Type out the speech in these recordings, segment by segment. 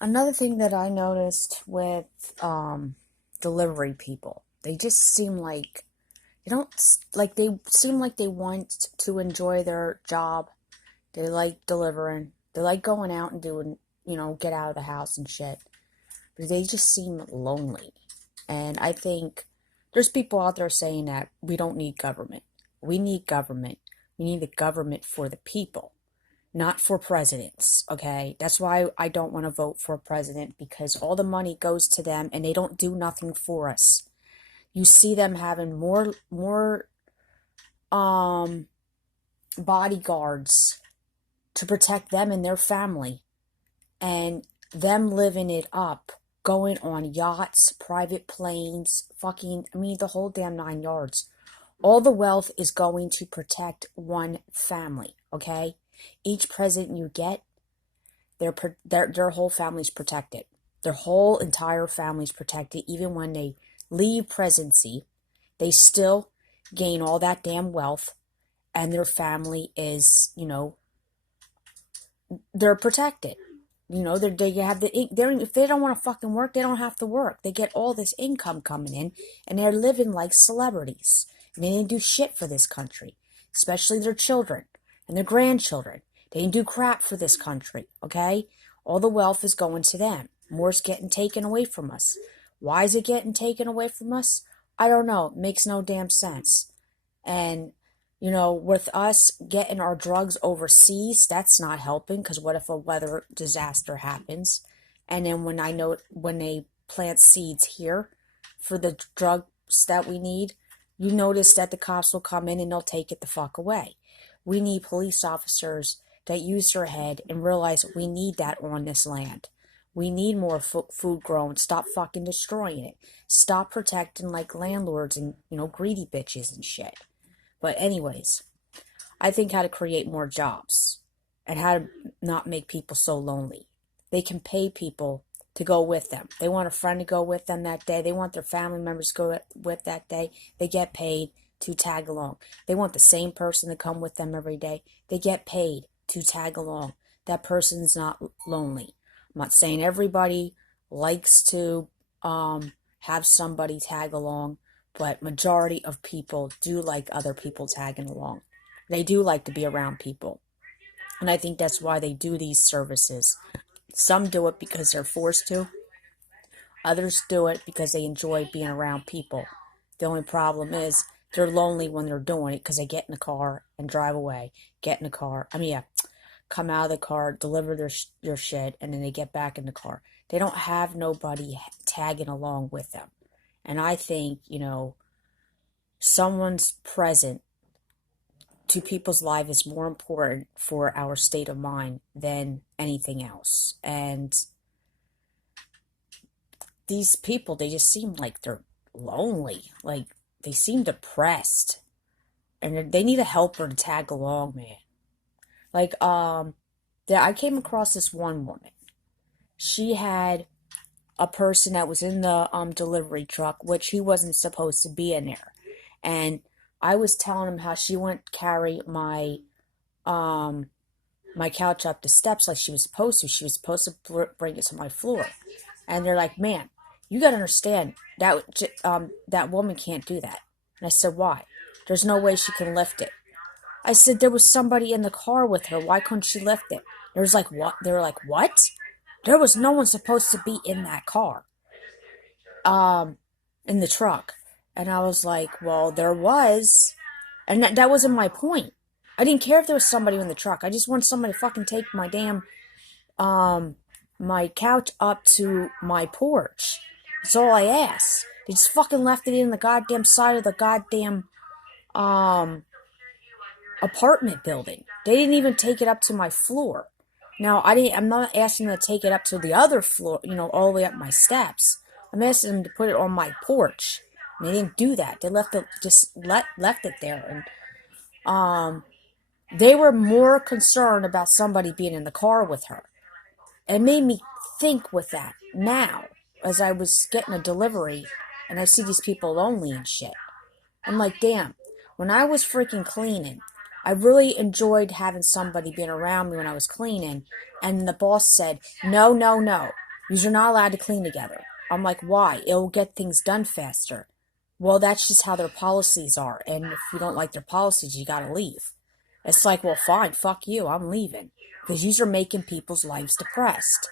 Another thing that I noticed with delivery people, they just seem like they don't like they seem like they want to enjoy their job. They like delivering. They like going out and doing, get out of the house and shit. But they just seem lonely. And I think there's people out there saying that we don't need government. We need government. We need the government for the people, not for presidents, okay? That's why I don't want to vote for a president because all the money goes to them and they don't do nothing for us. You see them having more um bodyguards to protect them and their family and them living it up, going on yachts, private planes, fucking, I mean, the whole damn 9 yards. All the wealth is going to protect one family, okay? Each president you get, their whole family's protected. Their whole entire family's protected. Even when they leave presidency, they still gain all that damn wealth, and their family is, they're protected. They have if they don't want to fucking work, they don't have to work. They get all this income coming in, and they're living like celebrities. And they didn't do shit for this country, especially their children and their grandchildren. They didn't do crap for this country, okay? All the wealth is going to them. More's getting taken away from us. Why is it getting taken away from us? I don't know. It makes no damn sense. And with us getting our drugs overseas, that's not helping because what if a weather disaster happens? And then when they plant seeds here for the drugs that we need, you notice that the cops will come in and they'll take it the fuck away. We need police officers that use their head and realize we need that on this land. We need more food grown. Stop fucking destroying it. Stop protecting like landlords and, greedy bitches and shit. But anyways, I think how to create more jobs and how to not make people so lonely. They can pay people to go with them. They want a friend to go with them that day. They want their family members to go with that day. They get paid to tag along. They want the same person to come with them every day. They get paid to tag along. That person's not lonely. I'm not saying everybody likes to have somebody tag along, but majority of people do like other people tagging along. They do like to be around people. And I think that's why they do these services. Some do it because they're forced to. Others do it because they enjoy being around people. The only problem is they're lonely when they're doing it because they get in the car and drive away. Get in the car. Come out of the car, deliver their shit, and then they get back in the car. They don't have nobody tagging along with them. And I think, someone's present to people's life is more important for our state of mind than anything else. And these people, they just seem like they're lonely. Like they seem depressed. And they need a helper to tag along, man. Like, I came across this one woman. She had a person that was in the delivery truck, which he wasn't supposed to be in there. And I was telling him how she wouldn't carry my couch up the steps like she was supposed to. She was supposed to bring it to my floor. And they're like, "Man, you got to understand that woman can't do that." And I said, "Why?" "There's no way she can lift it." I said, "There was somebody in the car with her. Why couldn't she lift it?" There was like, "What?" They were like, "What?" There was no one supposed to be in that car, in the truck. And I was like, "Well, there was." And that wasn't my point. I didn't care if there was somebody in the truck. I just want somebody to fucking take my damn, my couch up to my porch. That's all I asked. They just fucking left it in the goddamn side of the goddamn, apartment building. They didn't even take it up to my floor. Now, I'm not asking them to take it up to the other floor, all the way up my steps. I'm asking them to put it on my porch. And they didn't do that. They left it there. And, they were more concerned about somebody being in the car with her. It made me think with that now, as I was getting a delivery, and I see these people lonely and shit. I'm like, damn, when I was freaking cleaning, I really enjoyed having somebody being around me when I was cleaning, and the boss said, "No, no, no. You're not allowed to clean together. I'm like, why? It'll get things done faster. Well, that's just how their policies are. And if you don't like their policies, you gotta leave. It's like, well, fine, fuck you, I'm leaving. Because you are making people's lives depressed.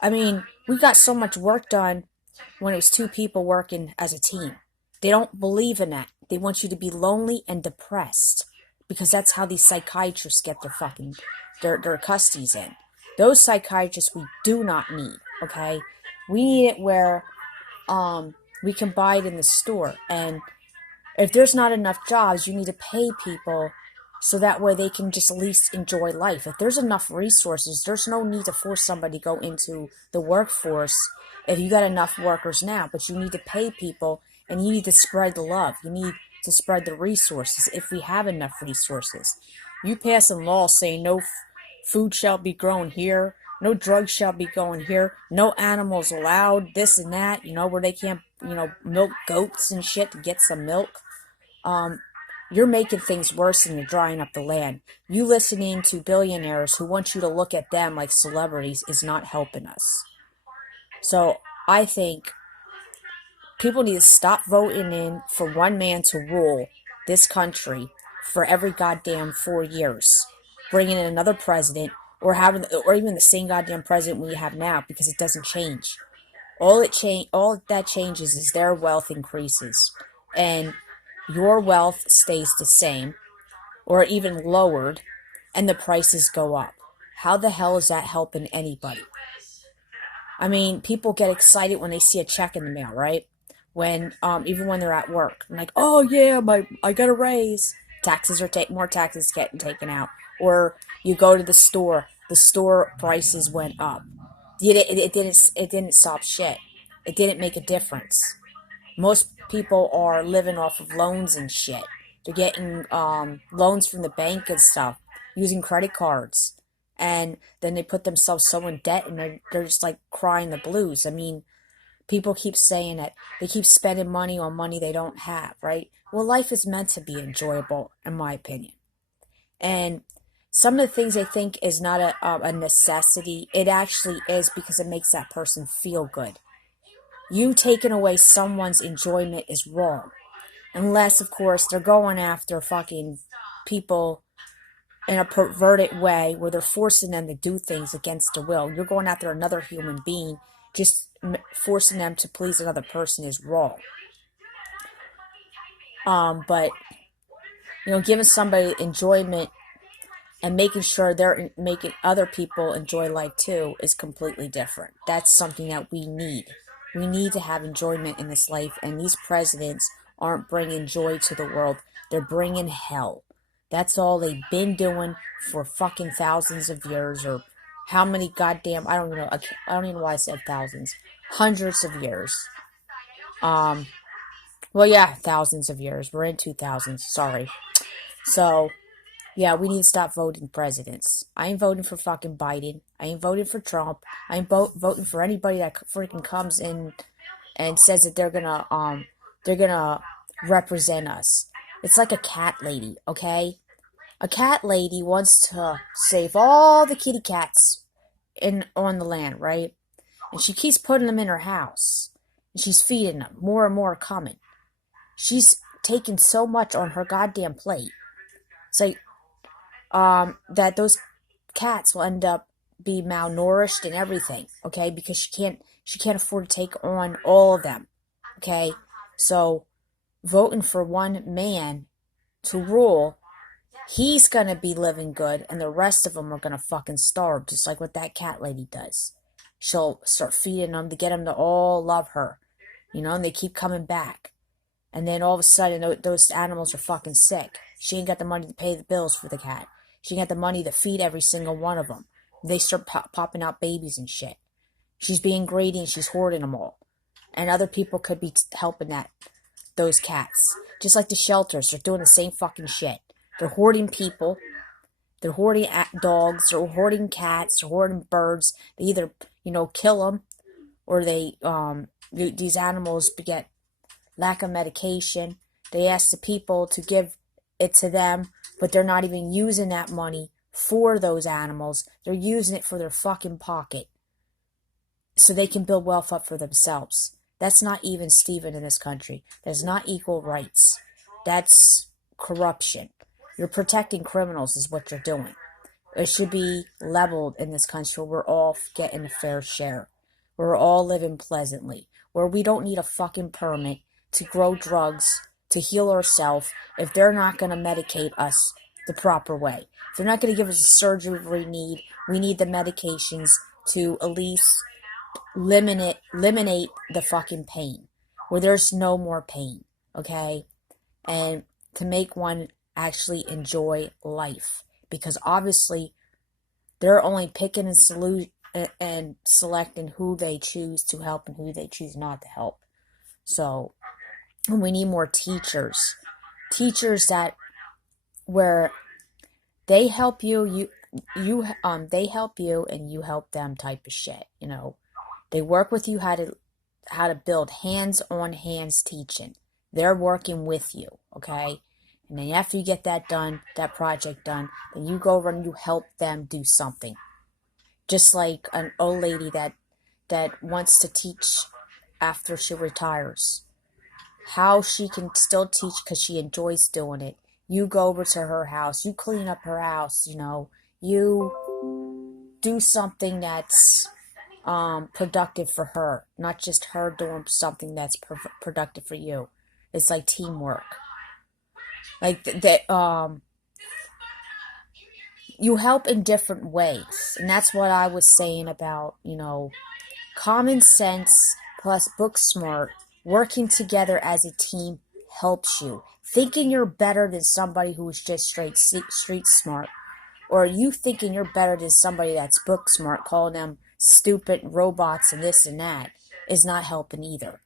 I mean, we got so much work done when it was two people working as a team. They don't believe in that. They want you to be lonely and depressed. Because that's how these psychiatrists get their fucking, their custodies in. Those psychiatrists we do not need, okay? We need it where we can buy it in the store. And if there's not enough jobs, you need to pay people so that way they can just at least enjoy life. If there's enough resources, there's no need to force somebody to go into the workforce if you got enough workers now. But you need to pay people, and you need to spread the love. You need to spread the resources if we have enough resources. You passing laws saying no food shall be grown here, no drugs shall be going here, no animals allowed, this and that, where they can't, milk goats and shit to get some milk. You're making things worse and you're drying up the land. You listening to billionaires who want you to look at them like celebrities is not helping us. So I think people need to stop voting in for one man to rule this country for every goddamn 4 years. Bringing in another president or even the same goddamn president we have now, because it doesn't change. All that changes is their wealth increases. And your wealth stays the same or even lowered, and the prices go up. How the hell is that helping anybody? I mean, people get excited when they see a check in the mail, right? When even when they're at work, I'm like, oh yeah, I got a raise. Taxes are more taxes getting taken out. Or you go to the store prices went up. It didn't stop shit. It didn't make a difference. Most people are living off of loans and shit. They're getting loans from the bank and stuff, using credit cards. And then they put themselves so in debt, and they're just like crying the blues. I mean, people keep saying that they keep spending money on money they don't have, right? Well, life is meant to be enjoyable, in my opinion. And some of the things they think is not a necessity, it actually is, because it makes that person feel good. You taking away someone's enjoyment is wrong. Unless, of course, they're going after fucking people in a perverted way where they're forcing them to do things against their will. You're going after another human being, just forcing them to please another person is wrong. But, giving somebody enjoyment and making sure they're making other people enjoy life too is completely different. That's something that we need. We need to have enjoyment in this life, and these presidents aren't bringing joy to the world. They're bringing hell. That's all they've been doing for fucking thousands of years, or how many goddamn, I don't even know why I said thousands. Hundreds of years. Well, yeah, thousands of years. We're in 2000s, sorry. So, yeah, we need to stop voting presidents. I ain't voting for fucking Biden. I ain't voting for Trump. I ain't voting for anybody that freaking comes in and says that they're gonna represent us. It's like a cat lady, okay? A cat lady wants to save all the kitty cats on the land, right? And she keeps putting them in her house. And she's feeding them. More and more coming. She's taking so much on her goddamn plate. It's like, that those cats will end up be malnourished and everything, okay? Because she can't afford to take on all of them, okay? So, voting for one man to rule, he's gonna be living good, and the rest of them are gonna fucking starve, just like what that cat lady does. She'll start feeding them to get them to all love her, and they keep coming back. And then all of a sudden, those animals are fucking sick. She ain't got the money to pay the bills for the cat. She ain't got the money to feed every single one of them. They start popping out babies and shit. She's being greedy and she's hoarding them all. And other people could be helping those cats. Just like the shelters, they're doing the same fucking shit. They're hoarding people. They're hoarding dogs. They're hoarding cats. They're hoarding birds. They either, kill them, or these animals get lack of medication. They ask the people to give it to them, but they're not even using that money for those animals. They're using it for their fucking pocket. so they can build wealth up for themselves. That's not even Steven in this country. That's not equal rights. That's corruption. You're protecting criminals is what you're doing. It should be leveled in this country where we're all getting a fair share. Where we're all living pleasantly. Where we don't need a fucking permit to grow drugs, to heal ourselves, if they're not going to medicate us the proper way. If they're not going to give us the surgery we need the medications to at least eliminate the fucking pain. Where there's no more pain, okay? And to make one actually enjoy life. Because obviously, they're only picking and selecting who they choose to help and who they choose not to help. So, we need more teachers. Teachers that where they help you, they help you and you help them type of shit, you know. They work with you how to build hands-on hands teaching. They're working with you, okay? And then after you get that done, that project done, then you go over and you help them do something. Just like an old lady that wants to teach after she retires. How she can still teach because she enjoys doing it. You go over to her house, you clean up her house, you know, you do something that's productive for her, not just her doing something that's productive for you. It's like teamwork. Like you help in different ways, and that's what I was saying about, you know, common sense plus book smart working together as a team helps you. Thinking you're better than somebody who's just straight street smart, or you thinking you're better than somebody that's book smart, calling them stupid robots and this and that, is not helping either.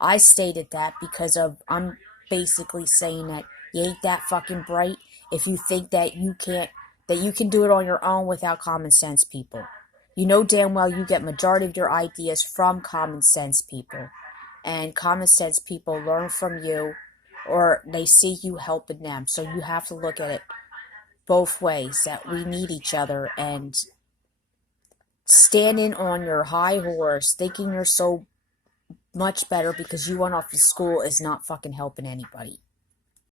I stated that because I'm basically saying that you ain't that fucking bright if you think that you can do it on your own without common sense people. You know damn well you get majority of your ideas from common sense people. And common sense people learn from you, or they see you helping them. So you have to look at it both ways, that we need each other, and standing on your high horse thinking you're so much better because you went off to school is not fucking helping anybody.